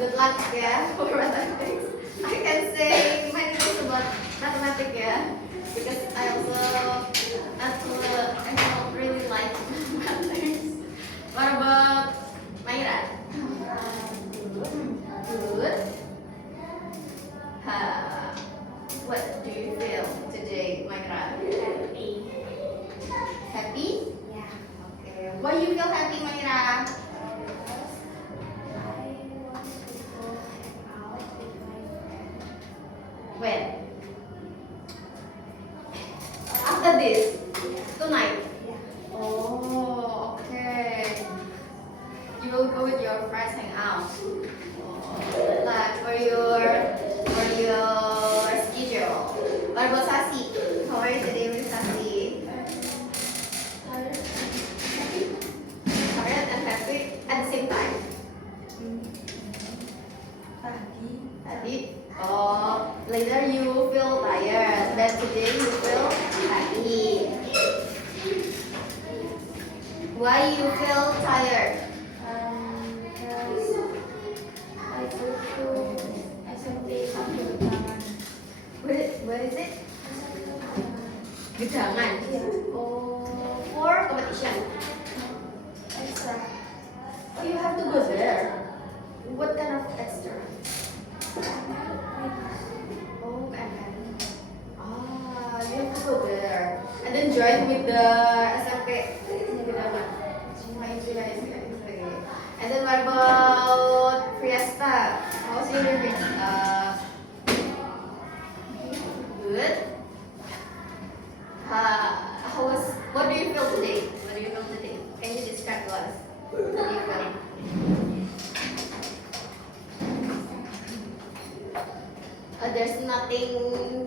Good luck ya for mathematics. I can say many things about mathematics ya, because I don't really like mathematics. What about Maira? Good. What do you feel today, Maira? Happy. Happy? Yeah. Okay. Why you feel happy, Maira? I want to go hang out with my friend. When? After this? Tonight? Yeah. Oh, okay. You will go with your friends hang out. Oh, good luck for your schedule. What about Sasi? How are you today with Sasi? Tired. Tired and happy at the same time. Tadi, oh, later you feel tired, but today you feel happy. Why you feel tired? Because I go to SMP sambil jalan. Where is it? Gedangan. Yeah. Oh, for competition. Extra. Oh, you have to go there. What kind of extra? Oh, kan. Ah, you have to go there. And then join with the SMP Gedangan. And then what about Fiesta? How's your Fiesta? Good. What do you feel today? What do you feel today? Can you describe to us? What do you feel? There's nothing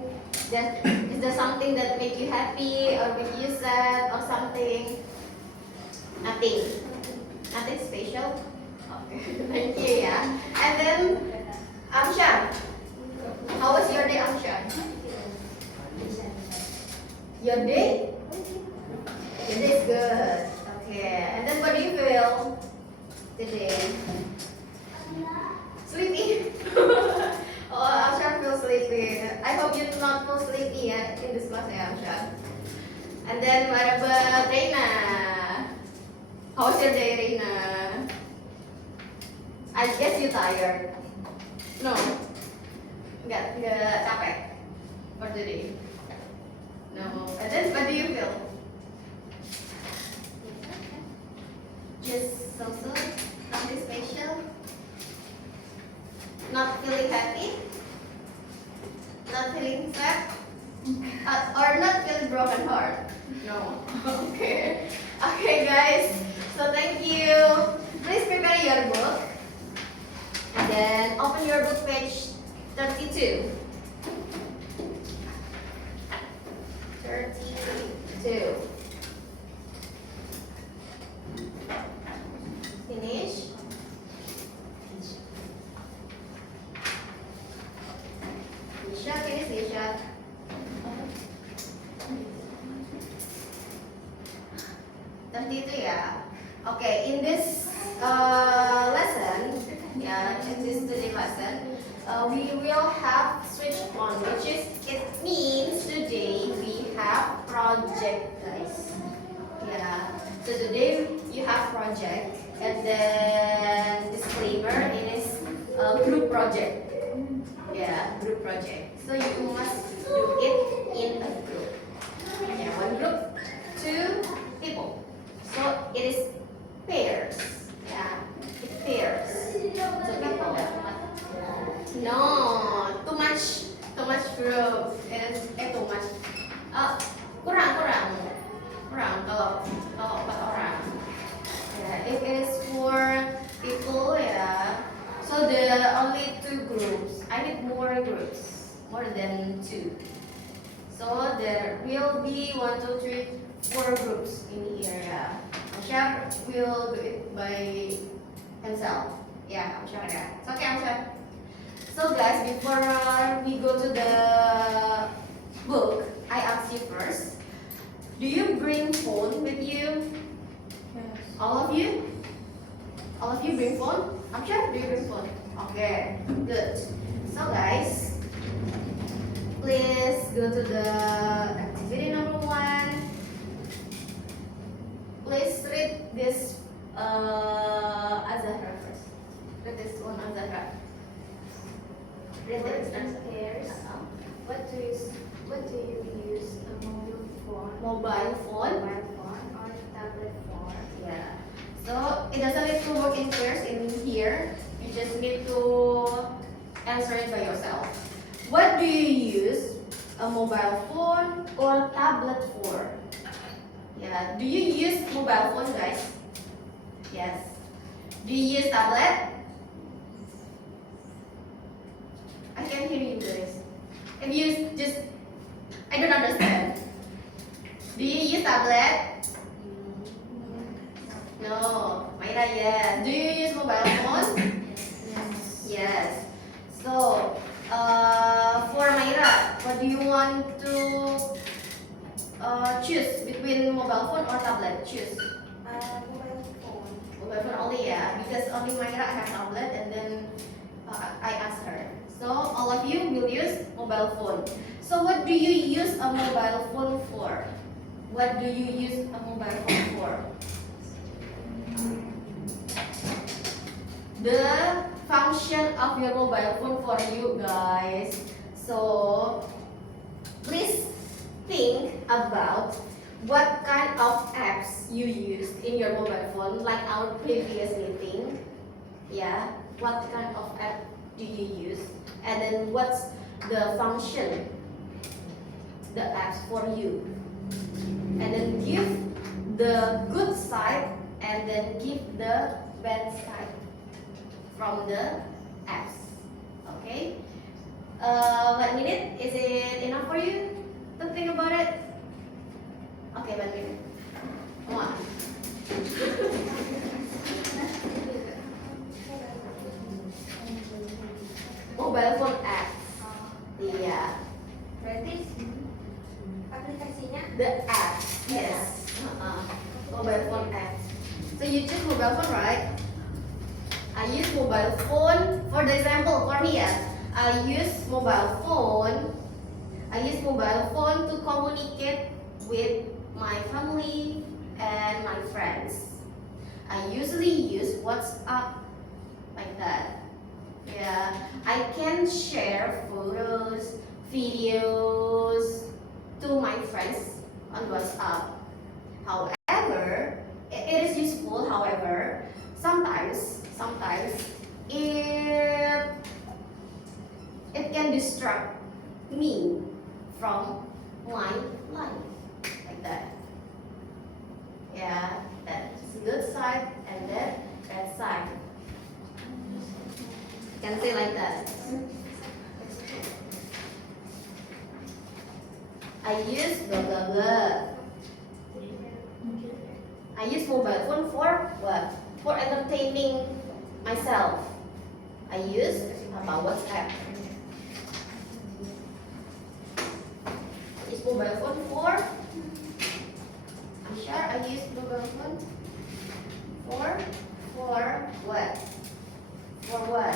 that is there something that make you happy or make you sad or something? Nothing. Nothing special. Okay. Thank you ya. And then Amshar. How was your day, Amshar? Your day? Your day is good. Okay. And then what do you feel today? Sleepy. Oh, Amshar feels sleepy. I hope you do not feel sleepy in this class, Amshar. And then what about Reina? How's your day, Reina? I guess you tired. No. Enggak capek for today. No. And then what do you feel? Just so-so? Nothing special? Not feeling happy? Not feeling sad? Or not feeling broken heart? No. Okay. Okay, guys. So thank you. Please prepare your book. And then open your book page 32. 32. Finish. Nisha, finish Nisha. Itu ya. Okay, in this lesson, in this today lesson, we will have switch on, which is it means today we have project, guys. Yeah. So today you have project, and then disclaimer, it is a group project. Yeah, group project. So you must do it in a group. Yeah, one group, 2 people. So it is pairs. Yeah, it's pairs. So people. No, too much group. It is too much. Kurang kalau 4 orang. Yeah, if it is 4 people, yeah. So there are only 2 groups. I need more groups, more than 2. So there will be 1, 2, 3, 4 groups in here. Yeah. Amshar will do it by himself. Yeah, Amshar. Yeah. It's okay, Amshar. So guys, before we go to the book, I ask you first. Do you bring phone with you? Yes. All of you? All of you bring phone? Amshar, Do you use phone? Okay, good. So guys, please go to the activity number 1. Please read this Azahra first. Read this one, Azahra. Read the instructions. What do you use a mobile phone? Mobile phone. Mobile phone or tablet for? Yeah. So it doesn't need to work in pairs in here. You just need to answer it by yourself. What do you use a mobile phone or tablet for? Yeah. Do you use mobile phone, guys? Yes. Do you use tablet? I can't hear you guys. If you just, I don't understand. Do you use tablet? No. Maira, yes. Do you use mobile phone? Yes. So, for Maira, what do you want to choose between mobile phone or tablet? Choose. Mobile phone. Mobile phone only, yeah. Because only Maira has tablet, and then I asked her. So all of you will use mobile phone. So what do you use a mobile phone for? What do you use a mobile phone for? The function of your mobile phone for you guys. So please think about what kind of apps you used in your mobile phone, like our previous meeting. Yeah, what kind of app do you use? And then what's the function, the apps for you? And then give the good side and then give the bad side from the apps. Okay? 1 minute, is it enough for you to think about it? Okay, 1 minute. Come on. Mobile phone apps. Iya. Berarti aplikasinya? The apps. Yes. Mobile phone apps. So you choose mobile phone, right? I use mobile phone for the example for me, yeah. I use mobile phone. I use mobile phone to communicate with my family and my friends. I usually use WhatsApp like that. Yeah, I can share photos, videos to my friends on WhatsApp. However, it is useful. However, sometimes it can distract me from my life like that. Yeah, that's good side and that bad side. Can say like that. I use blah blah blah. I use mobile phone for what? For entertaining myself. I use WhatsApp. Use mobile phone for. I'm sure I use mobile phone for what? For what?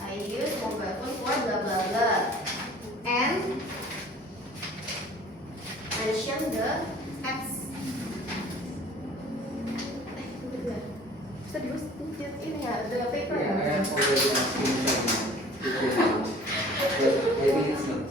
I use mobile phone for blah blah blah. And mention the apps. Serius tunjuk ini ya, the paper. Yeah, I have already asking them. But maybe it's not.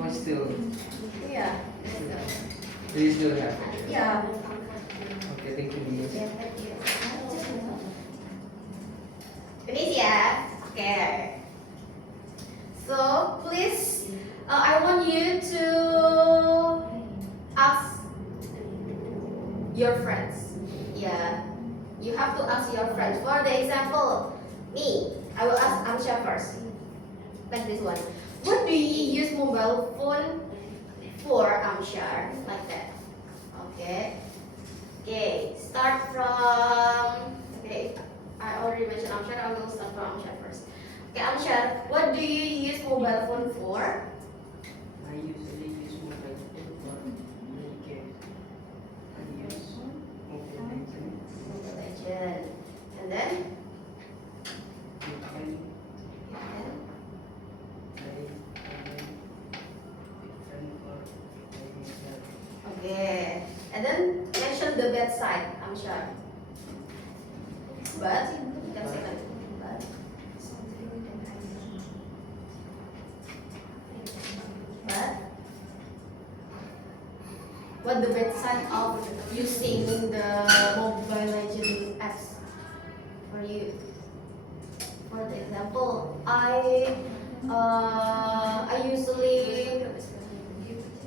Oh, still. Iya. Do you still have? Iya. Okay, thank you, Dias. Ya, thank you. Finish ya. Okay. So please, I want you to ask your friends. Yeah, you have to ask your friends. For the example, me, I will ask Amsha first. Like this one. What do you use mobile phone for, Amsha? Like that. Okay. Okay. Start from. Okay. I already already mentioned Amshar. I will start from Amshar first. Okay, Amshar, what do you use mobile phone for? I usually use mobile phone for many games. I use Mobile Legends, Mobile Legend. And then? you can And play different for playing that. okay. And then mention the bad side, Amshar. But you can say that. But but what the bad side of using the Mobile Legend apps for you? For example, I usually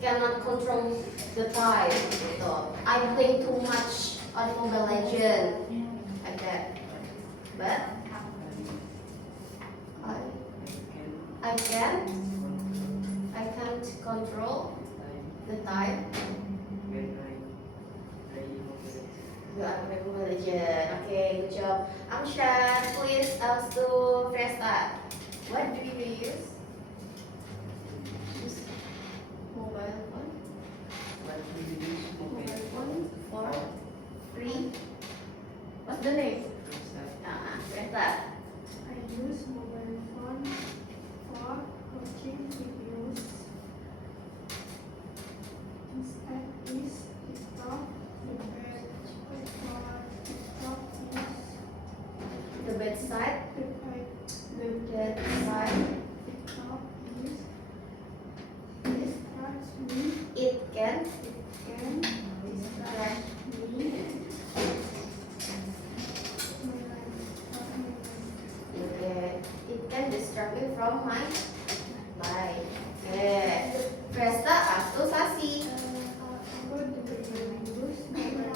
cannot control the time. So I play too much on Mobile Legend like that. But I I can I can't control time the time. when I play Mobile Legends. You are playing Mobile Legend. Okay, good job. Amshar, please ask to Fresta. What do you use? Use mobile phone. What do you use Mobile phone for free. What's the name? Fresta. I use mobile phone for watching videos. Instead is TikTok. The bad for TikTok is The bad side. the bad The bad side TikTok is is distracts me. it can It can distract me when I'm talking. Okay, it can distract me from my life. Okay, Fresta ask to Sasi. What do you use mobile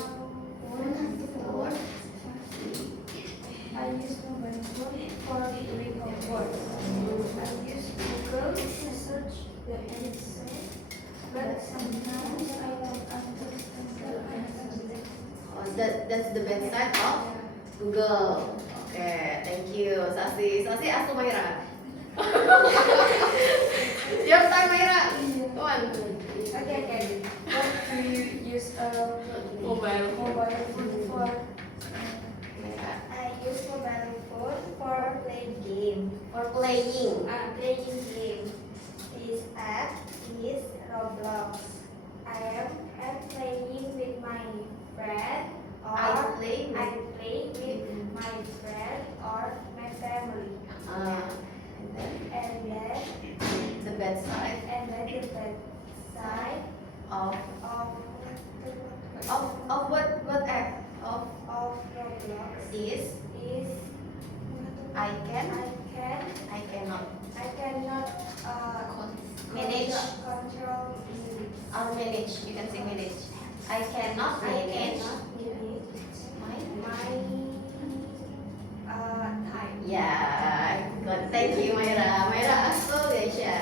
phone for? I use mobile phone for doing homework. I use Google to search the answer, but sometimes I don't understand the answer. Oh, that's the bad side of Google. Okay, thank you, Sasi. Sasi ask to Maira. Your time, Maira. Come on. Okay. What do you use Mobile. mobile phone for? Maira. I use mobile phone for playing game. For playing. Playing game. This app is Roblox. I'm playing with my friend or I play with- I play with my friend or my family. And then And then the bad side the bad side of what app of of Roblox is is I I cannot cannot manage control or manage. You can say manage. I cannot manage my my time. yeah. Good. Thank you, Maira. Maira ask to Gesha.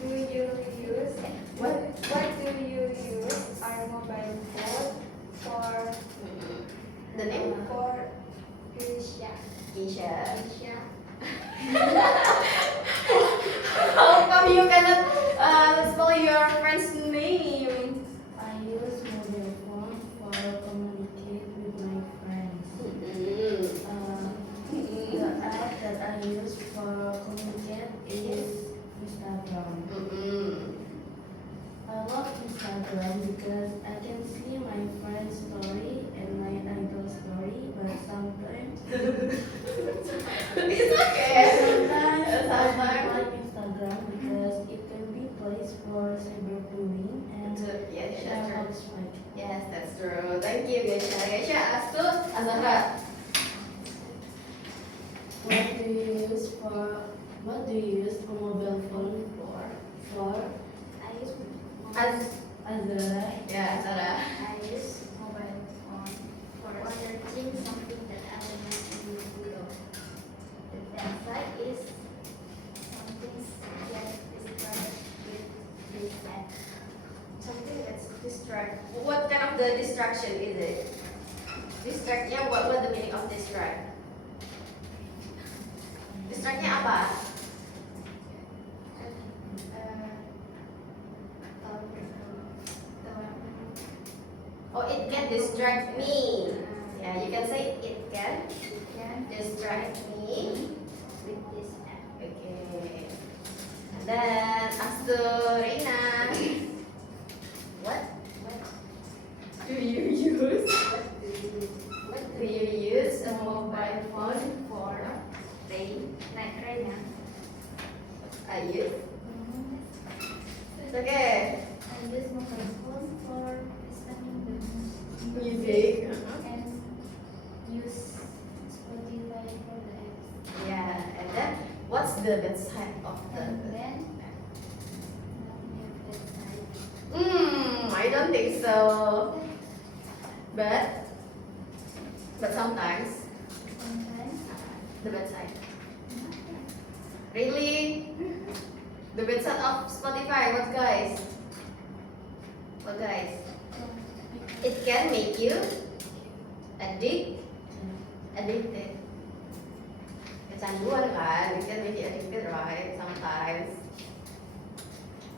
Do you use what do you use our mobile phone for? The name For Asia. Gesha. Asia. How come you cannot spell your friend's name? I use mobile phone for communicate with my friends. The app that I use for communicate is Instagram. I love Instagram because I can see my friend's story and my idol story, but sometimes It's okay. sometimes I don't Sometimes. like Instagram because it can be place for cyberbullying and Yes, child that's true. harassment. Yes, that's true. Thank you, Gesha. Gesha ask to Azahra. What do you use a mobile phone for? I use Azara. Yeah, Azahra. I use mobile phone for searching something that I will not in Google. The bad side is something that distracted with this app. Something that's distract. What kind of the distraction is it? Distract. Yeah. What the meaning of distract? Distract-nya apa? Oh, it can distract me. Yeah, you can say it can distract me. with this app. Okay. And then ask to Reina. What do you use? What do you use a mobile phone for? They Like right now. I use. Okay. I use mobile phone for listening the Music. and use Spotify for the apps. Yeah. And then what's the bad side of the? And then nothing website. I don't think so. But sometimes Sometimes the bad side. nothing. Really? The bad side of Spotify. What guys? What guys? It can make you addicted. Kecanduan kan? It can make you addicted, right? Sometimes.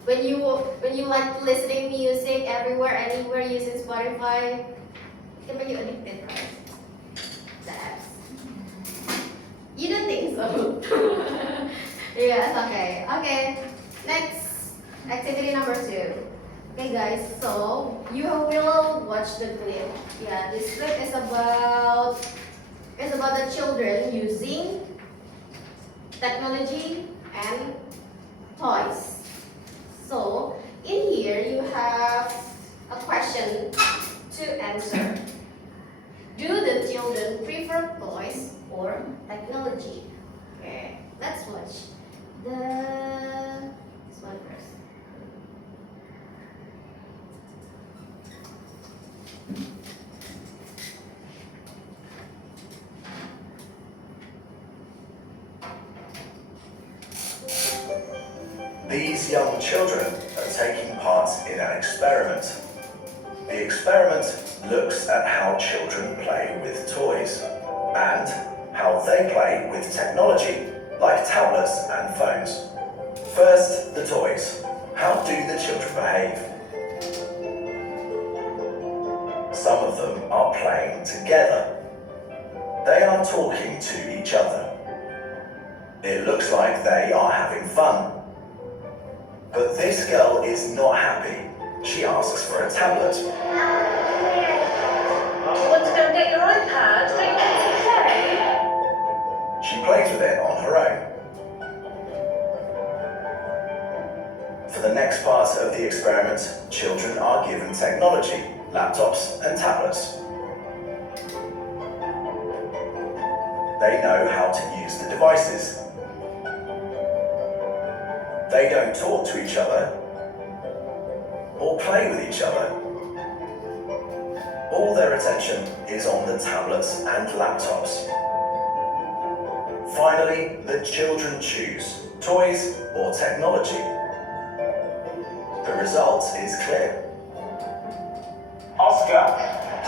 When you like listening music everywhere, anywhere using Spotify, it can make you addicted, right? The apps. You don't think so? Yes, okay. Okay. Next activity number 2. Okay guys, so you will watch the clip. Yeah, this clip is about the children using technology and toys. So in here you have a question to answer. Do the children prefer toys or technology? Okay, let's watch this one first. These young children are taking part in an experiment. The experiment looks at how children play with toys and how they play with technology like tablets and phones. First, the toys. How do the children behave? Some of them are playing together. They are talking to each other. It looks like they are having fun. But this girl is not happy. She asks for a tablet. You want to go and get your iPad? Don't you want to play? She plays with it on her own. For the next part of the experiment, children are given technology, laptops and tablets. They know how to use the devices. They don't talk to each other or play with each other. All their attention is on the tablets and laptops. Finally, the children choose toys or technology. The result is clear. Oscar,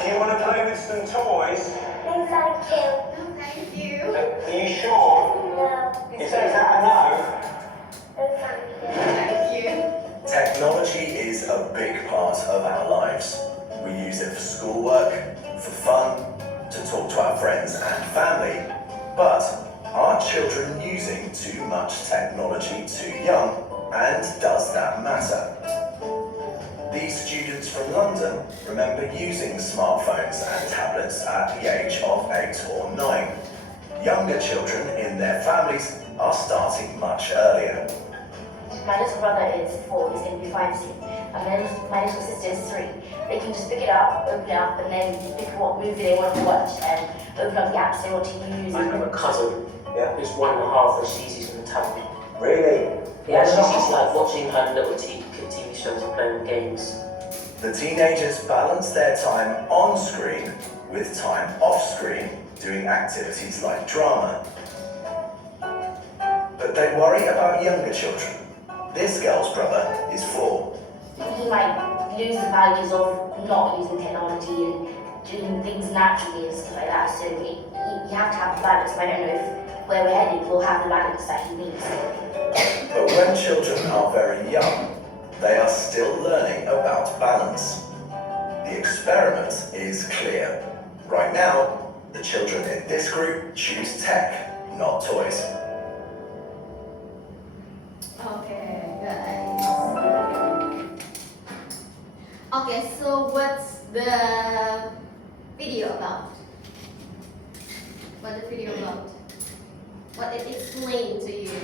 do you want to play with some toys? No, thank you. No, thank you. Are you sure? No. Is that a no? No, thank you. Thank you. Technology is a big part of our lives. We use it for schoolwork, for fun, to talk to our friends and family. But are children using too much technology too young? And does that matter? These students from London remember using smartphones and tablets at the age of 8 or 9. Younger children in their families are starting much earlier. My little brother is 4, he's going to be 5 soon. And my little sister is 3. They can just pick it up, open it up, and then pick what movie they want to watch and open up the apps they want to use. I have a cousin who's 1.5 and she's using the tablet. Really? Yeah, she's like watching her little TV shows and playing games. The teenagers balance their time on screen with time off screen doing activities like drama. But they worry about younger children. This girl's brother is 4. He might lose the values of not using technology and doing things naturally and stuff like that. So you have to have a balance. I don't know where we're heading will have the guidance that he needs. But when children are very young, they are still learning about balance. The experiment is clear. Right now, the children in this group choose tech, not toys. Okay, guys. Okay, so what's the video about? What the video about? What it explained to you?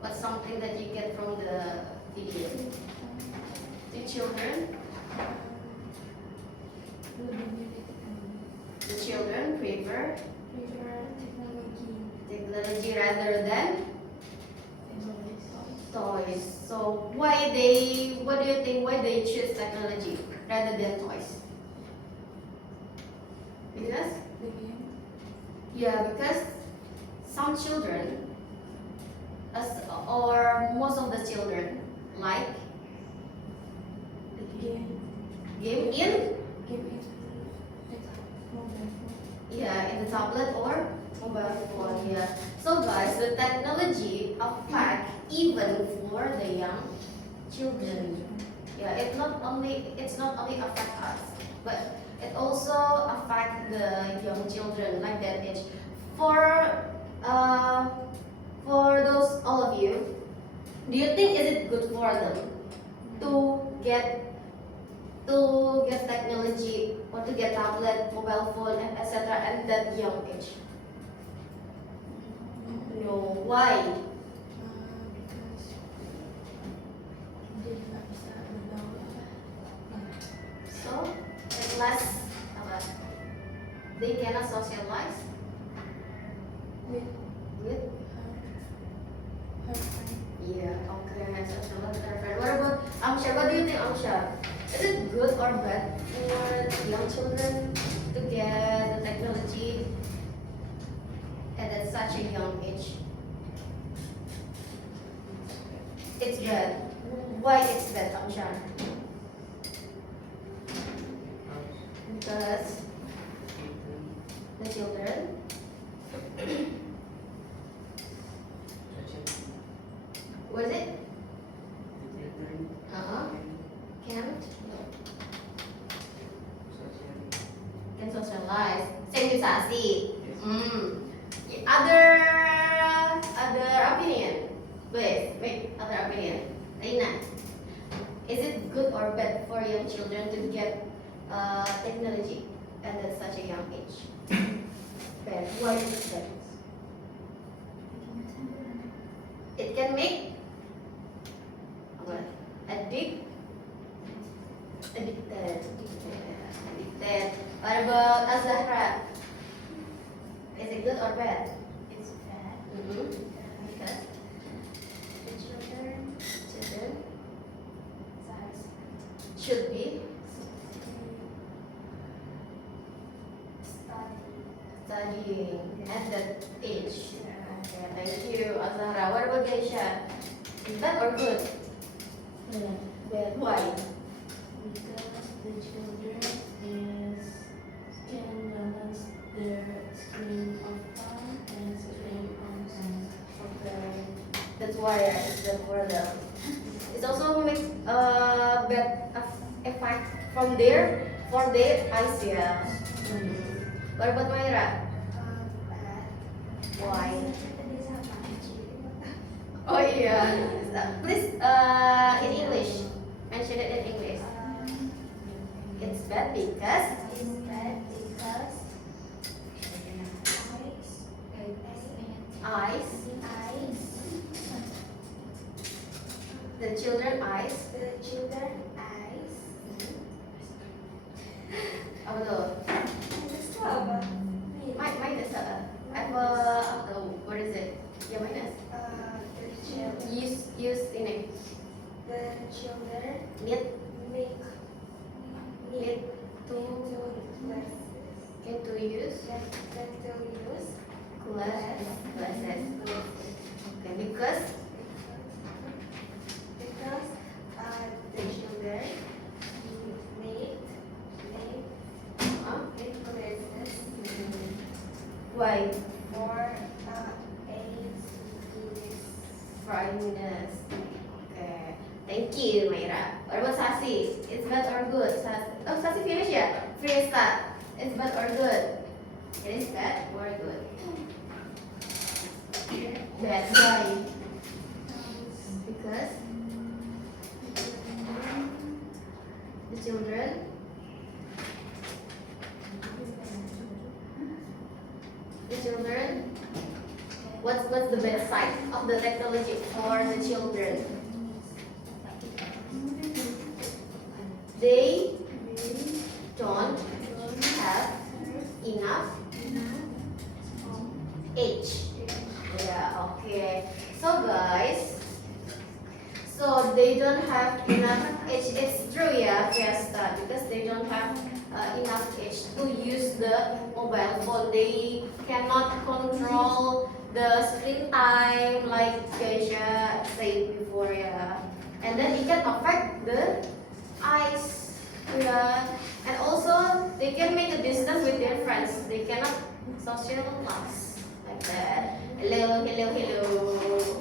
What's something that you get from the video? The children? The children prefer technology rather than toys. So what do you think, why they choose technology rather than toys? Because? Yeah, because some children, or most of the children, like game in in the tablet or mobile phone. Yeah. So guys, the technology affect even for the young children. Yeah, it's not only affect us, but it also affect the young children like that age. For those all of you, do you think is it good for them to get technology or to get tablet, mobile phone, and etc. at that young age? No. Why? So, at last, they cannot socialize with yeah, okay, socialize with their friend. What about Amsha? What do you think, Amsha? Is it good or bad for young children to get the technology at such a young age? It's bad. Why it's bad, Amsha? Because the children was it? Can't can socialize. Sensasi. Other opinion. Wait, other opinion. Reina, is it good or bad for young children to get technology at such a young age? Bad. Why is it bad? It can make addicted. What about Azahra? Is it good or bad? It's bad. Because The children should be studying at that age. Okay, thank you, Azahra. What about Geisha? Is bad or good? Bad. Why? Because the children can balance their screen of fun and screen of play. That's why it's bad for them. It also makes bad effect from for their eyes. Yeah. What about Myra? Why? Oh yeah. Please in English. Mention it in English. It's bad because eyes. The children eyes. Apa tuh? Minus apa what is it? Ya minus. Use ini. The children Need make to use glasses. Okay, because the children make huh? glasses Why? for providing this. Okay. Thank you, Mayra. What about Sasi? It's bad or good? Oh, Sasi finish yet? Finish that. It's bad or good? It is bad or good? Bad. Why? Because the children what's the bad side of the technology for the children? They don't have enough age. Yeah, okay. So guys, so they don't have enough age. It's true, yeah, Fiesta, because they don't have enough age to use the mobile phone. They cannot control the screen time like Keisha said before, yeah. And then it can affect the eyes, yeah. And also they can make a distance with their friends. They cannot socialize like that. Hello, hello, hello.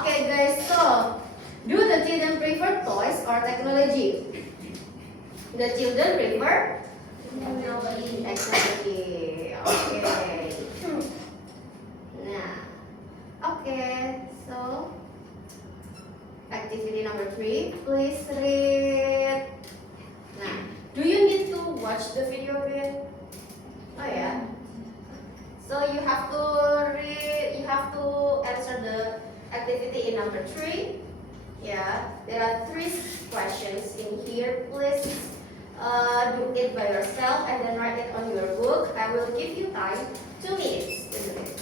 Okay, guys. So, do the children prefer toys or technology? The children prefer technology. Okay. Nah. Okay. So, activity number 3. Please read. Nah. Do you need to watch the video again? Oh yeah. So you have to read. You have to answer the activity in number 3. Yeah, there are 3 questions in here. Please do it by yourself and then write it on your book. I will give you time 2 minutes to do it.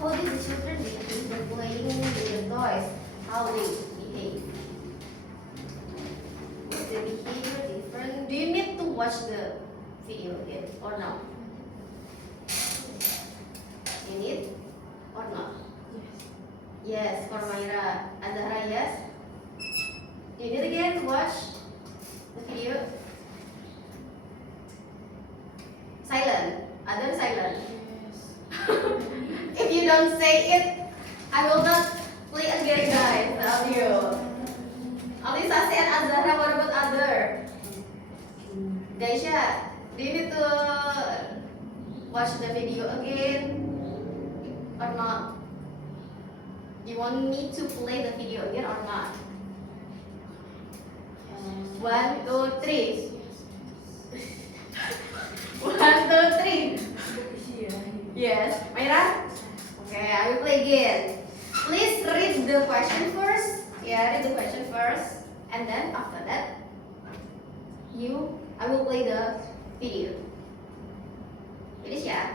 How did the children behave when playing with the toys? How they behave? Is the behavior different? Do you need to watch the video again or no? You need or not? Yes, for Mayra. Azahra, yes? You need again to watch the video? Silent. Other silent. If you don't say it, I will not play again, guys, the audio. Only Sasi and Azahra, what about other? Gaisha, do you need to watch the video again or not? You want me to play the video again or not? 1, 2, 3. 1, 2, 3. Yes, Mayra? Okay, I will play again. Please read the question first. Yeah, read the question first, and then after that, I will play the video. Finish, yeah?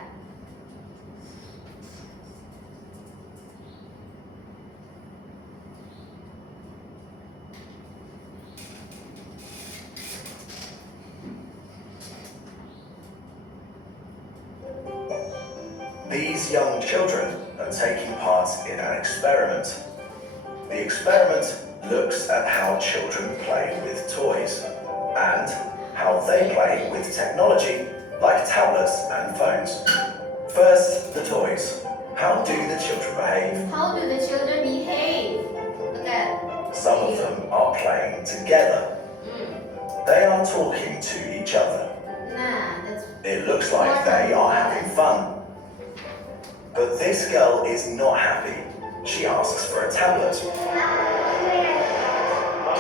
These young children are taking part in an experiment. The experiment looks at how children play with toys and how they play with technology like tablets and phones. First, the toys. How do the children behave? How do the children behave? Look at. Some of them are playing together. They are talking to each other. Nah, that's It looks like they are having fun. But this girl is not happy. She asks for a tablet. You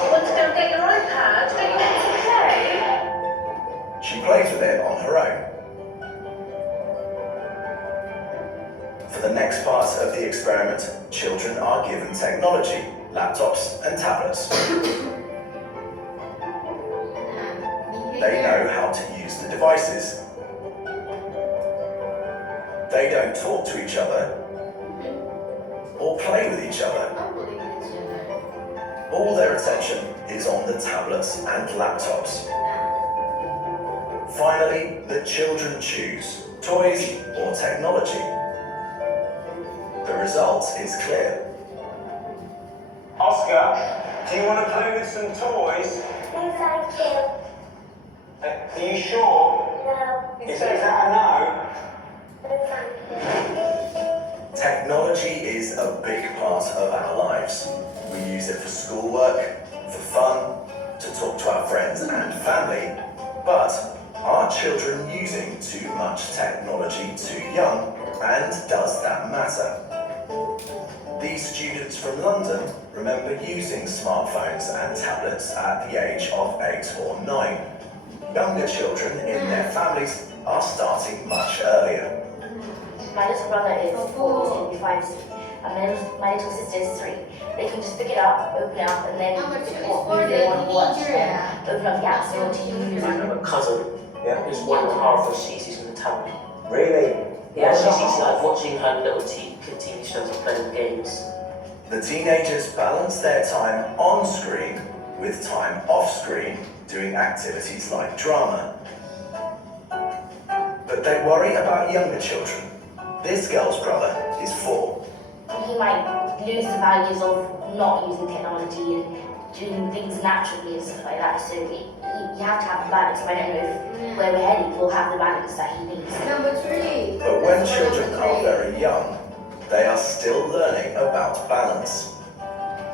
want to go get your iPad? Don't you want to play? She plays with it on her own. For the next part of the experiment, children are given technology, laptops and tablets. They know how to use the devices. They don't talk to each other or play with each other. All their attention is on the tablets and laptops. Finally, the children choose toys or technology. The result is clear. Oscar, do you want to play with some toys? Yes, I do. Are you sure? Is that a no? Technology is a big part of our lives. We use it for schoolwork, for fun, to talk to our friends and family. But are children using too much technology too young? And does that matter? These students from London remember using smartphones and tablets at the age of 8 or 9. Younger children in their families are starting much earlier. My little brother is 4, he's going to be 5 soon. And my little sister is 3. They can just pick it up, open it up, and then Number 2 is what for movie the they want to watch, teenager, and yeah. open up the app store to use. I have a cousin Yeah. who's 1.5 and she's using the tablet. Really? Yeah, she's like watching her little TV shows and playing games. The teenagers balance their time on screen with time off screen doing activities like drama. But they worry about younger children. This girl's brother is 4. He might lose the values of not using technology and doing things naturally and stuff like that. So you have to have the balance. I don't know if where we're heading will have the balance that he needs. Number 3. But when That's for children number are 3. very young, they are still learning about balance.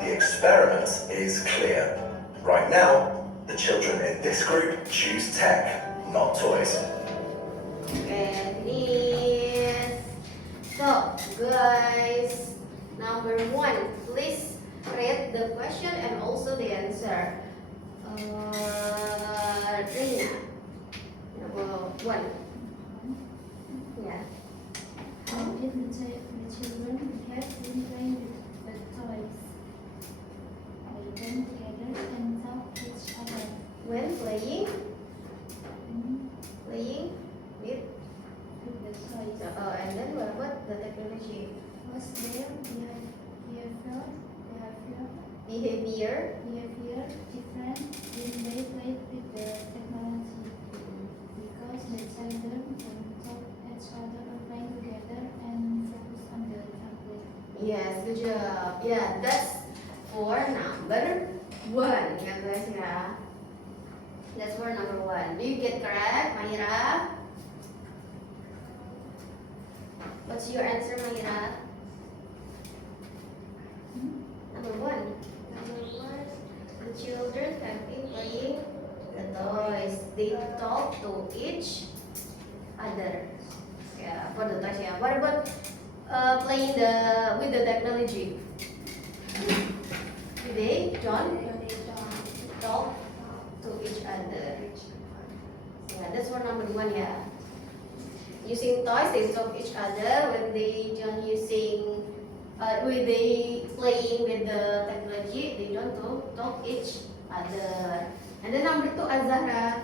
The experiment is clear. Right now, the children in this group choose tech, not toys. Finish. So, guys, number 1, please read the question and also the answer. Rina, number 1. Yeah. How did the children behave when playing with toys? They came together and talked to each other. When playing with With the toys. and then what about the technology? Was their Behavior. behavior different when they played with the technology? Because the children can talk each other or playing together and focus on the tablet. Yes, good job. Yeah, that's for number 1, ya guys ya. That's for number 1. Do you get correct, Mahira? What's your answer, Mahira? Number 1. Number 1, The children have been playing the toys. They talk to each other. Yeah, for the toys. Yeah. What about playing with the technology? They don't talk to each other. Yeah, that's for number 1. Yeah. Using toys, they talk each other. When they don't when they playing with the technology, they don't talk each other. And then number 2, Azahra.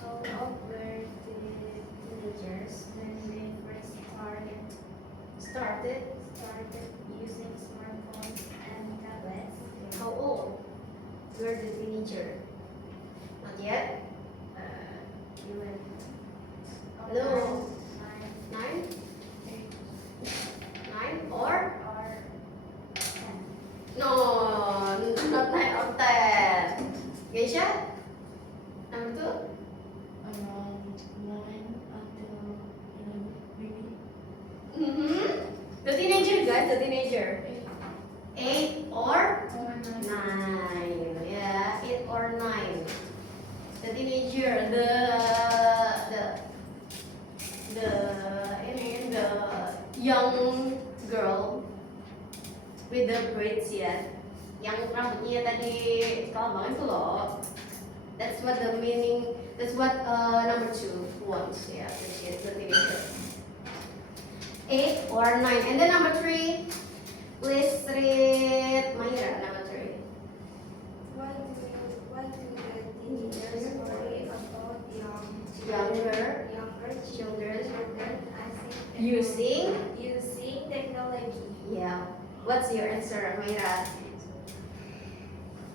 how old were the teenagers when they first started using smartphones and tablets? How old were the teenager? Not yet. You went. No. 9? 9 or? Or 10. No, not 9 or 10. Geisha? Number 2? Around 9 until 11, maybe. The teenager, guys, the teenager. 8 or Or 9. 9. Yeah, 8 or 9. The teenager, the young girl with the braids ya, yang rambutnya tadi tebal banget tuh loh. That's what the meaning. That's what number 2 wants. Yeah, the teenager. 8 or 9, and then number 3. Please read Mahira, number 3. Why do the teenagers worry about Younger children using. using technology? Yeah. What's your answer, Mahira?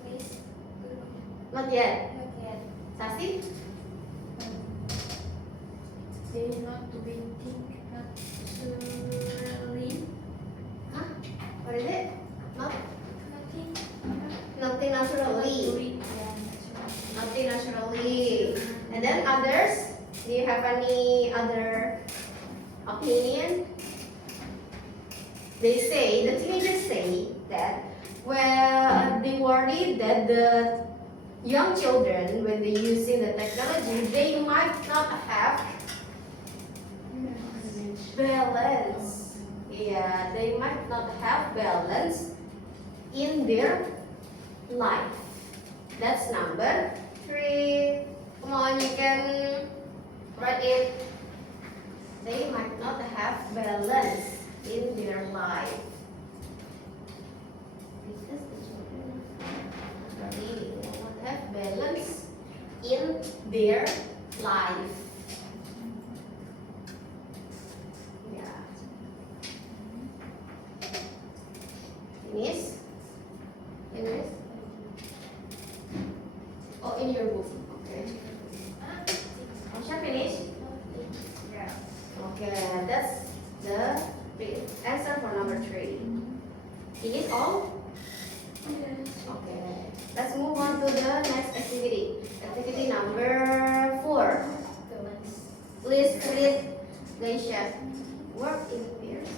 Please, Not yet. not yet. Sasi? They not doing things naturally. Huh? What is it? Not Nothing. nothing naturally. Doing naturally. Nothing naturally. And then others, do you have any other opinion? They say, the teenagers say that, well, they worry that the young children, when they're using the technology, they might not have balance. Yeah, they might not have balance in their life. That's number 3. Come on, you can write it. They might not have balance in their life. Because the children really will not have balance in their life. Yeah. Finish? Finish? Oh, in your book. Okay. Amsha, finish? Yeah. Okay, that's the answer for number 3. Is it all? Okay. Let's move on to the next activity. Activity number 4. Please read Leisha. Work in pairs.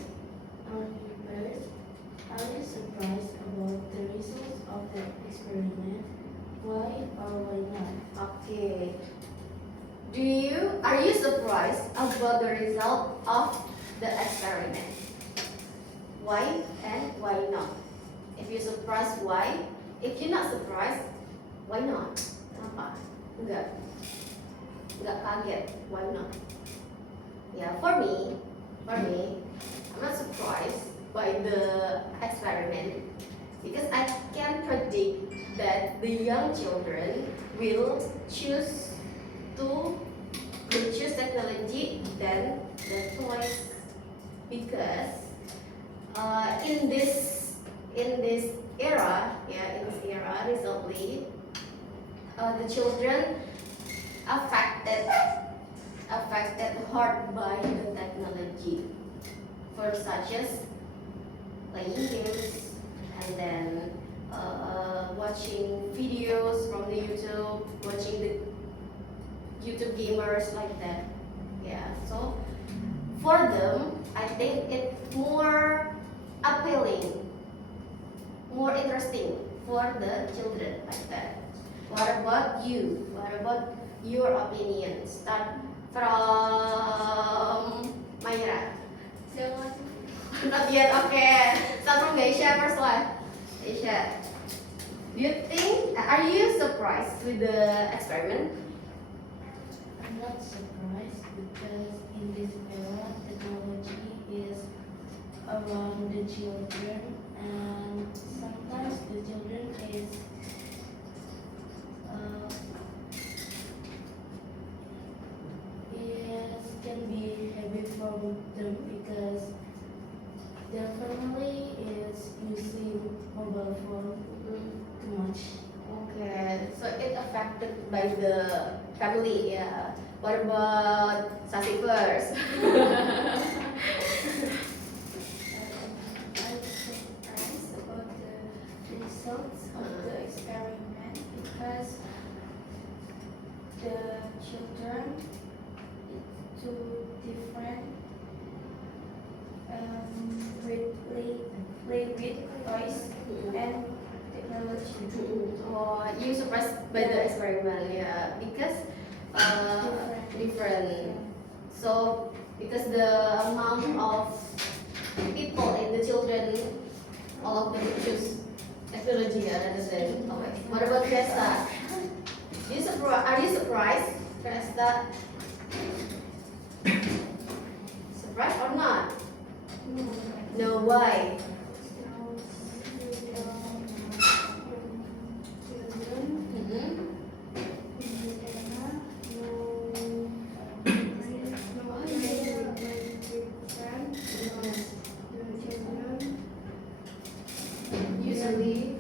Are you surprised about the results of the experiment? Why or why not? Okay. Are you surprised about the result of the experiment? Why and why not? If you're surprised, why? If you're not surprised, why not? Kenapa? Enggak kaget. Why not? Yeah, for me, I'm not surprised by the experiment because I can predict that the young children will choose technology than the toys because in this era recently the children affected hard by the technology for such as playing games and then watching videos from the YouTube, watching the YouTube gamers like that. Yeah, so for them, I think it's more appealing, more interesting for the children like that. What about you? What about your opinion? Start from Mayra. Not yet, okay. Start from Geisha first one. Geisha, are you surprised with the experiment? I'm not surprised because in this era, technology is around the children, and sometimes the children can be heavy for them because their family is using mobile phone too much. Okay, so it affected by the family, yeah. What about Sasi first? I'm surprised about the results of the experiment because the children is too different play with toys and technology. Oh, you surprised by the experiment, yeah, because different. So because the amount of people and the children, all of them choose technology rather than toys. What about Kresta? Are you surprised, Kresta? Surprised or not? No, why? Usually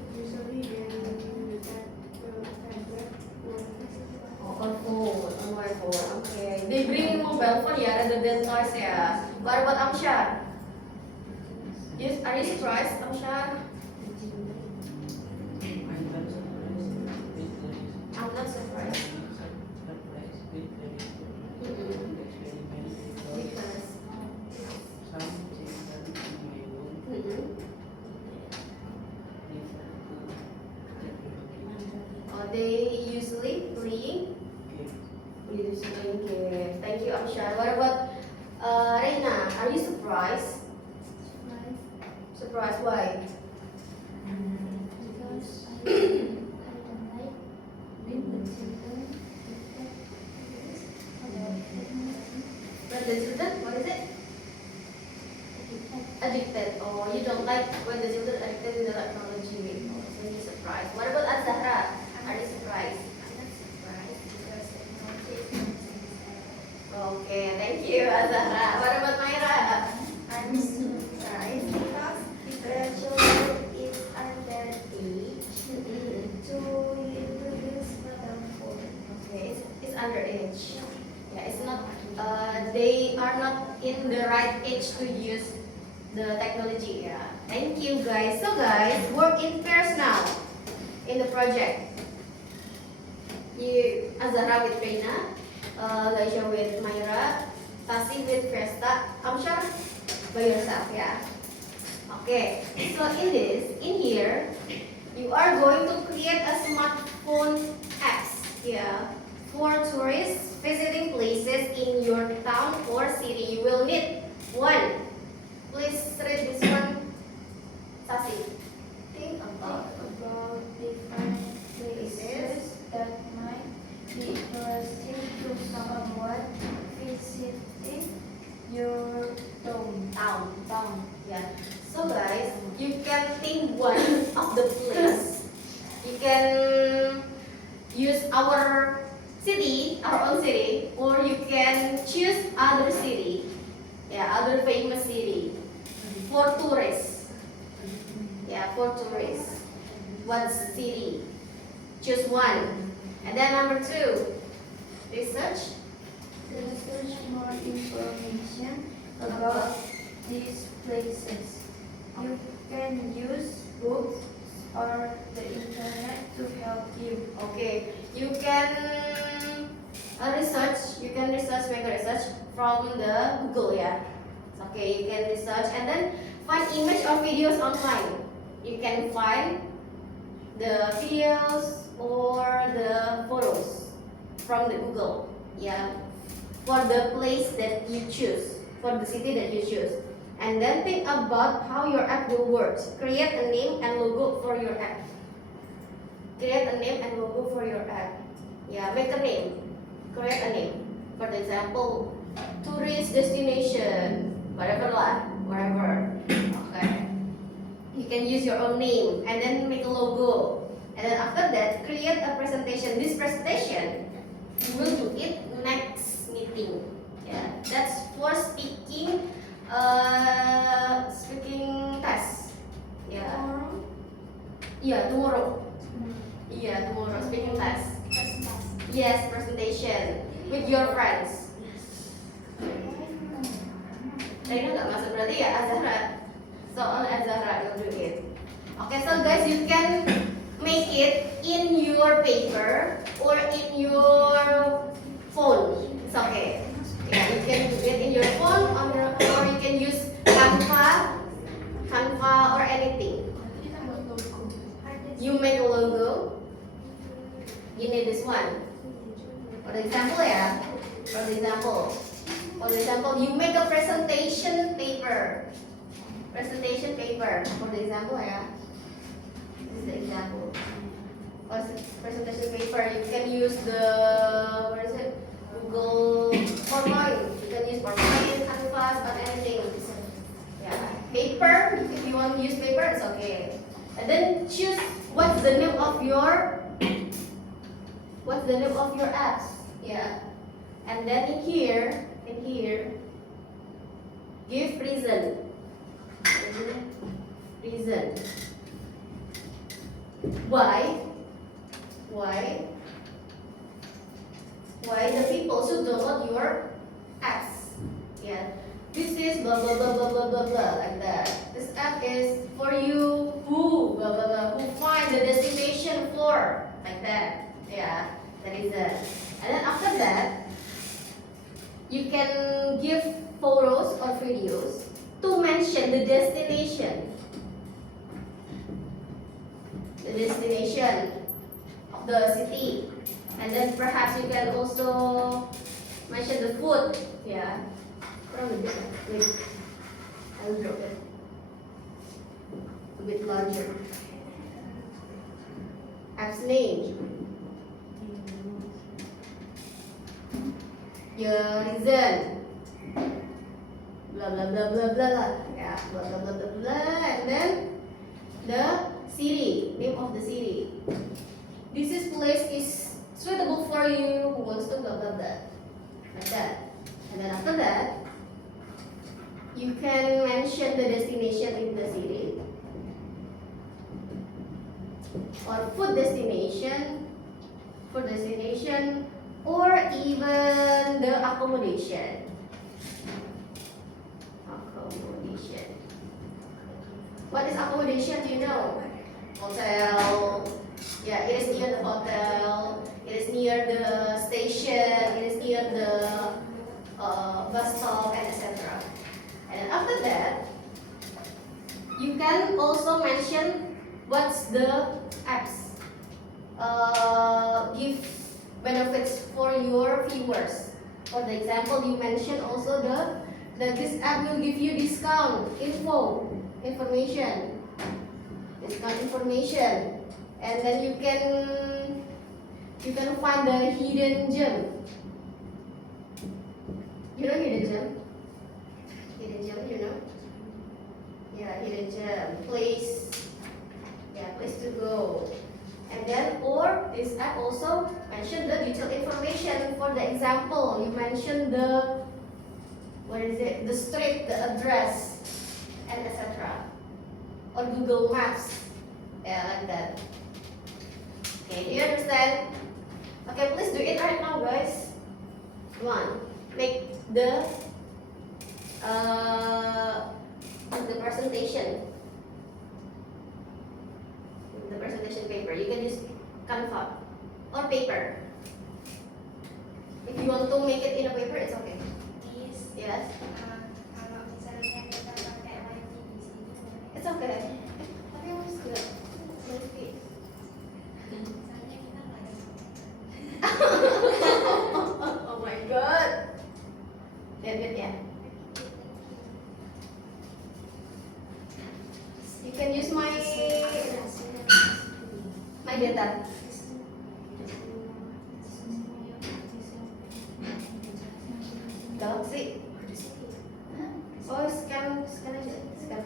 on mobile phone. Okay. They bring mobile phone ya rather than toys ya. What about Amshar? Are you surprised, Amshar? I'm not surprised. they usually playing. Usually playing game. Thank you, Amshar. What about Reina? Are you surprised? Surprised? Why? Because I don't like being with children. When the children, what is it? Addicted. Oh, you don't like when the children addicted in the technology. Oh, so you're surprised. What about Azahra? Are you surprised? I'm not surprised because technology is not Okay, thank you, Azahra. What about Myra? I'm surprised because the children is under age to introduce mobile phone. Okay, it's underage. Yeah, it's not. They are not in the right age to use the technology. Yeah. Thank you, guys. So, guys, work in pairs now in the project. You, Azahra with Reina, Laisha with Myra, Tasi with Kresta, Amshar by yourself. Yeah. Okay. So in here, you are going to create a smartphone apps. Yeah. For tourists visiting places in your town or city, you will need one. Please read this one, Sasi. Think about Different places that might be interesting to someone visiting your town. Yeah. So guys, you can think one of the place. You can use our city, our own city, or you can choose other city. Yeah, other famous city for tourists. Yeah, for tourists. What city? Choose one. And then number 2, research. Research more information about these places. You can use books or the internet to help you. Okay, you can research. You can research, make a research from the Google. Yeah. Okay, you can research and then find image or videos online. You can find the videos or the photos from the Google. Yeah, for the place that you choose, for the city that you choose. And then think about how your app will work. Create a name and logo for your app. Create a name and logo for your app. Yeah, make a name. Create a name. For example, tourist destination, whatever lah, wherever. Okay. You can use your own name and then make a logo. And then after that, create a presentation. This presentation, you will do it next meeting. Yeah, that's for speaking test. Yeah. Yeah, tomorrow. Yeah, tomorrow speaking test. Yes, presentation with your friends. Reina nggak masuk berarti ya Azahra. So only Azahra will do it. Okay, so guys, you can make it in your paper or in your phone. It's okay. Yeah, you can do it in your phone or you can use Canva or anything. You make a logo. You need this one. For example, yeah. For example, you make a presentation paper. Presentation paper. For example, yeah. This is the example. Presentation paper. You can use the Google PowerPoint. You can use PowerPoint, Canvas, or anything. Yeah. Paper. If you want to use paper, it's okay. And then choose what's the name of your apps. Yeah. And then in here, give reason. Reason. Why the people should download your apps. Yeah. This is blah blah blah blah blah blah blah like that. This app is for you who blah blah blah who find the destination for like that. Yeah, that is it. And then after that, you can give photos or videos to mention the destination. The destination. of the city. And then perhaps you can also mention the food. Yeah. Wait, I'll drop it a bit larger. App's name. Your reason. Blah blah blah blah blah blah. Yeah, blah blah blah blah blah. And then the city, name of the city. This place is suitable for you who wants to blah blah blah. Like that. And then after that, you can mention the destination in the city. Or food destination, or even the accommodation. What is accommodation? Do you know? Hotel. Yeah, it is near the hotel. It is near the station. It is near the bus stop, and etc. And after that, you can also mention what's the apps give benefits for your viewers. For the example, you mentioned also that this app will give you discount information, and then you can find the hidden gem. You know hidden gem? Hidden gem, you know? Yeah, hidden gem. Place to go. And then, or this app also mention the detailed information. For the example, you mention the street, the address, and etc. Or Google Maps. Yeah, like that. Okay, do you understand? Okay, please do it right now, guys. Come on, make the presentation. The presentation paper. You can use Canva or paper. If you want to make it in a paper, it's okay. Yes. Kalau misalnya kita pakai wifi di sini, It's okay. Tapi it's good. Wifi. misalnya kita nggak ada. Oh my god. Lihat ya. You can use my data. Galaxy. Oh, scan aja. Scan.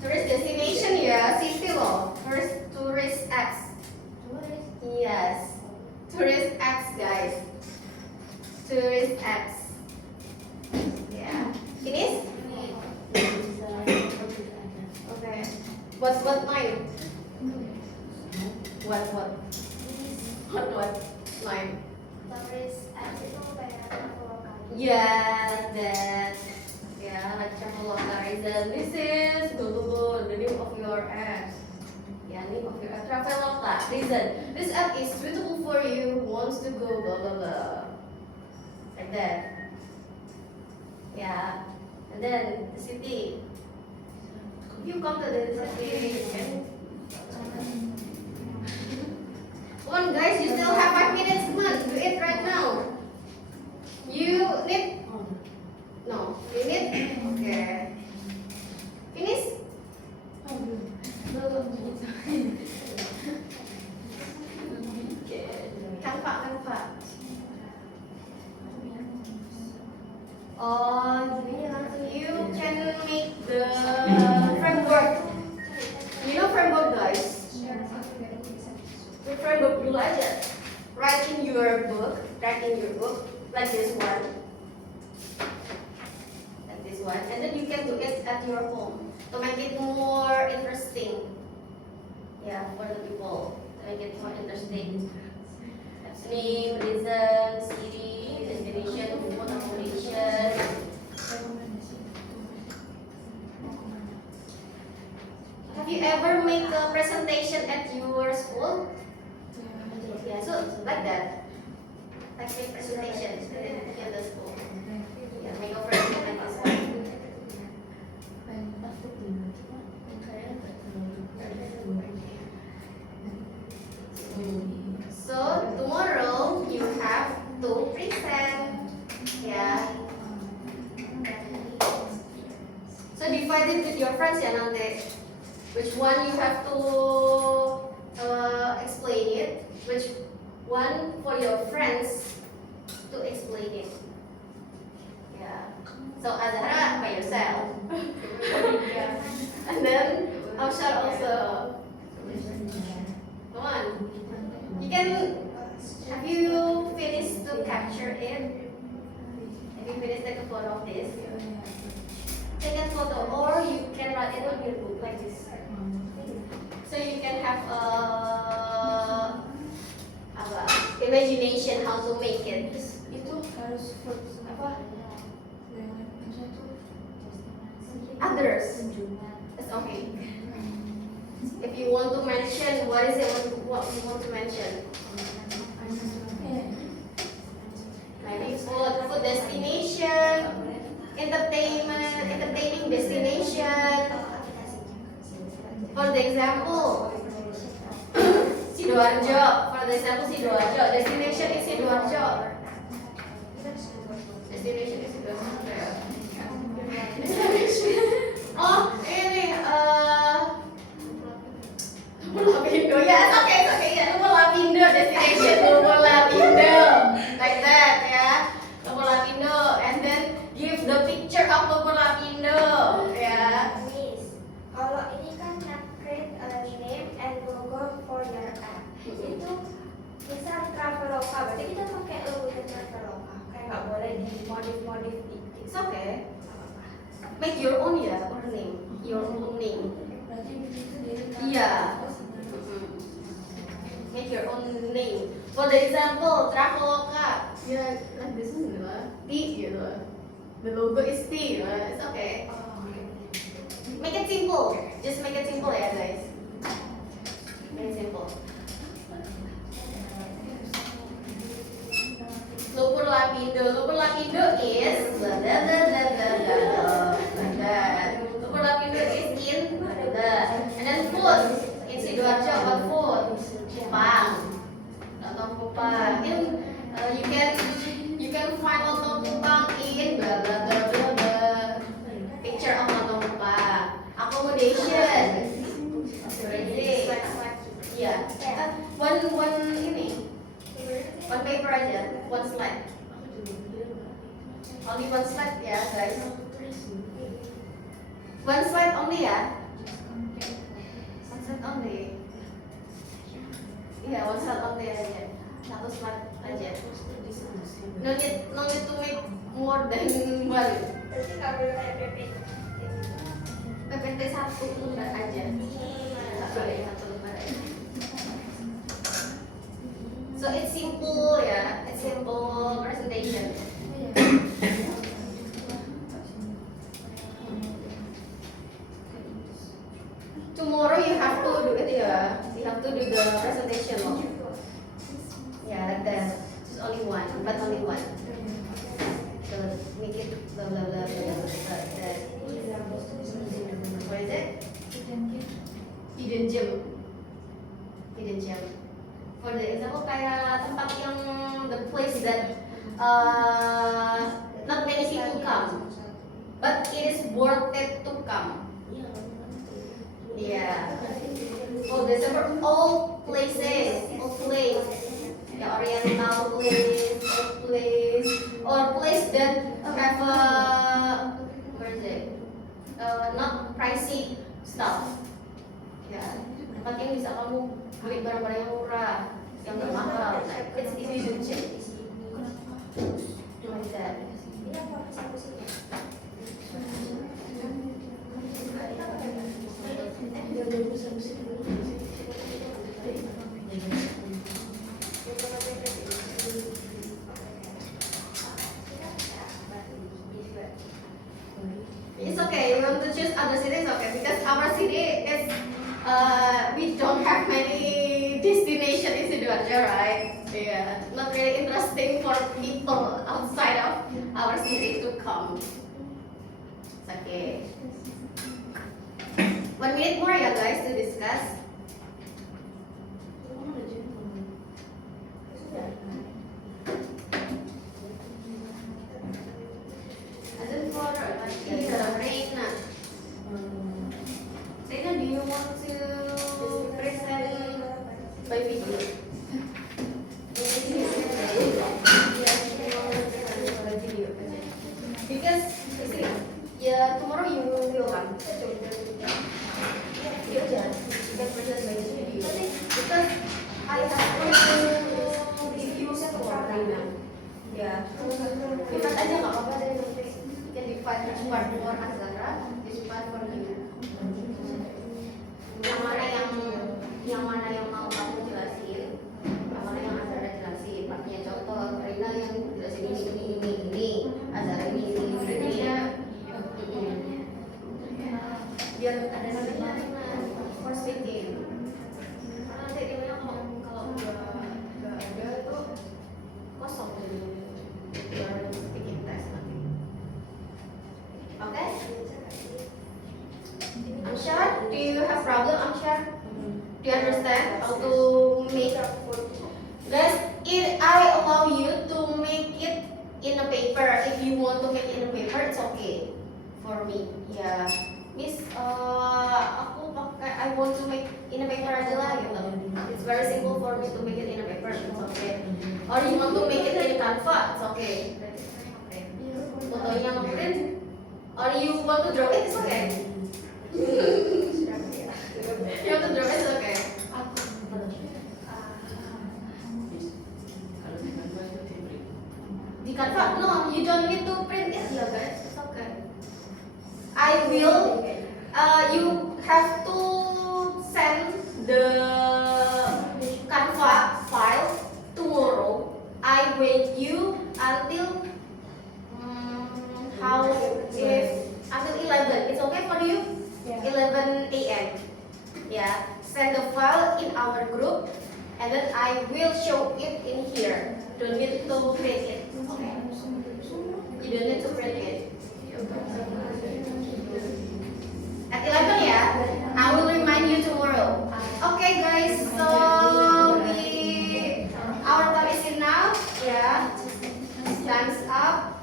Tourist destination ya, city loh. First tourist apps. Yes. Tourist apps, guys. Tourist apps. Yeah. Finish? Okay. What line? What line? Tourist apps itu kayak lokal. Yeah, that. Yeah, like Traveloka. This is the name of your apps. Yeah, name of your app. Traveloka. Listen, this app is suitable for you who wants to go blah blah blah. Like that. Yeah. And then the city. You come to the city. Come on guys, you still have 5 minutes. Come on, do it right now. You need. No, you need. Okay. Finish. Canva. You can make the framework. You know framework, guys? The framework dulu aja. Write in your book, like this one. And then you can do it at your home to make it more interesting. Yeah, for the people, to make it more interesting. That's name, reason, city, destination, food, accommodation. Have you ever ever make a presentation at your school? Yeah, so like that. Like make presentation in the school. Yeah, make a presentation like this one. So tomorrow you have to present. Yeah. So divide it with your friends ya nanti. Which one you have to explain it, which one for your friends to explain it. Yeah. So Azhara by yourself. And then Aushar also. Come on. You can. Have you finished to capture it? Have you finished take a photo of this? Take a photo, or you can write it on your book like this. So you can have imagination how to make it. Itu harus apa? Others, it's okay. If you want to mention, what is it? What you want to mention? Maybe food destination, entertaining destination. For the example, Sidoarjo. For the example, Sidoarjo. Destination is Sidoarjo. Destination is Sidoarjo. Oh, ini Lumur Lapindo. Yeah, it's okay. Yeah, Lumur Lapindo destination. Lumur Lapindo. Like that, yeah. Lumur Lapindo, and then give the picture of Lumur Lapindo. Yeah. Miss, kalau ini kan create a name and logo for your app. Itu misal Traveloka, berarti kita pakai logo Traveloka. Kayak nggak boleh dimodif dikit. It's okay. Make your own ya, or name. Your own name. Berarti itu dari Iya. Make your own name. For the example, Traveloka. Yeah, like this one lah. T gitu. The logo is T. It's okay. Make it simple. Just make it simple ya guys. Make it simple. Lumur Lapindo. Lumur Lapindo is blah blah blah blah blah blah. Like that. Lumur Lapindo is in and then food in Sidoarjo. What food? Kupang. Lontong Kupang. You can find lontong Kupang in blah blah blah blah blah. Picture of lontong Kupang. Accommodation. Yeah. One ini. One paper aja. One slide. Only one slide ya guys. One slide only ya. One slide only. Iya, one slide only aja. Satu slide aja. No need to make more than one. Berarti nggak boleh kayak PPT. PPT satu lembar aja. Satu lembar aja. So it's simple ya. It's simple presentation. Tomorrow you have to do it ya. You have to do the presentation loh. Yeah, like that. Just only one, but only one. So make it blah blah blah blah like that. What is it? Hidden gem. Hidden gem. For the example kayak tempat yang the place that not many people come, but it is worth it to come. Yeah. For the example, all places, the Oriental place, old place, or place that have where is it? Not pricey stuff. Ya, tempat yang bisa kamu beli barang-barang yang murah, yang nggak mahal. Like it's hidden gem. Like that. Ini apa sih? It's okay. You want to choose other city? It's okay because our city is have many destination in Sidoarjo, right? Yeah, not really interesting for people outside of our city to come. It's okay. 1 minute more ya guys to discuss. Azan for Reina. Reina, do you want to present by video? Because yeah, tomorrow you will come. You can present by video. Because I have to review for Reina. Ya, lipat aja nggak apa-apa deh nanti. Can divide each part for Azara, each part for you. Yang mana yang mau kamu jelasin, yang mana yang Azara jelasin. Makanya contoh Rina yang jelasin ini, Azara ini. Biar ada namanya for speaking. Karena nanti dia kalau nggak ada itu kosong jadi bikin tes nanti. Okay? Amshar, do you have problem, Amshar? Do you understand how to make? Guys, if I allow you to make it in a paper, if you want to make it in a paper, it's okay for me. Ya, Miss, aku pakai I want to make in a paper aja lah gitu. It's very simple for me to make it in a paper, it's okay. Or you want to make it in Canva, it's okay. Fotonya ngeprint, or you want to draw it, it's okay. You want to draw it, it's okay. Di Canva, no, you don't need to print it, ya guys, it's okay. I will, you have to send the Canva file tomorrow. I wait you until until 11. It's okay for you? Yeah. 11 a.m. Yeah. Send the file in our group, and then I will show it in here. Don't need to print it. Okay. You don't need to print it. At 11 ya. I will remind you tomorrow. Okay guys, so our time is in now. Yeah. Time's up.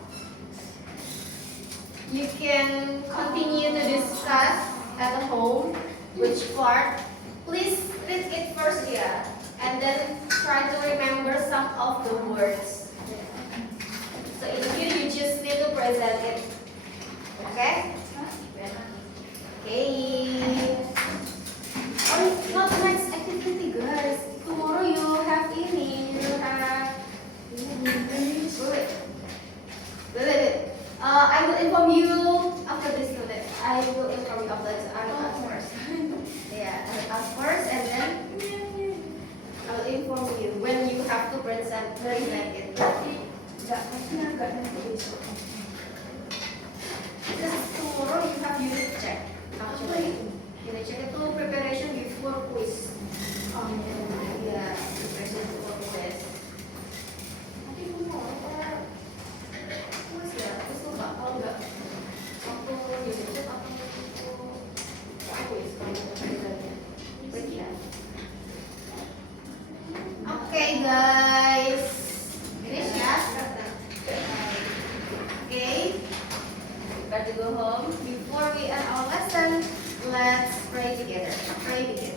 You can continue to discuss at home which part. Please read it first, yeah, and then try to remember some of the words. So in here you just need to present it. Okay? Okay. Oh, not next activity, guys. Tomorrow you have ini. You have. Wait. I will inform you after this unit. I will inform you after this. I will ask first. Yeah, I will ask first, and then I will inform you when you have to present it. Because tomorrow you have unit check. Actually, unit check itu preparation before quiz. Yeah, preparation before quiz. Nanti tomorrow quiz ya, quiz tuh kalau nggak waktu unit check atau quiz kalau presennya. Ya. Okay guys, finish ya. Okay. Got to go home. Before we end our lesson, let's pray together. Pray together.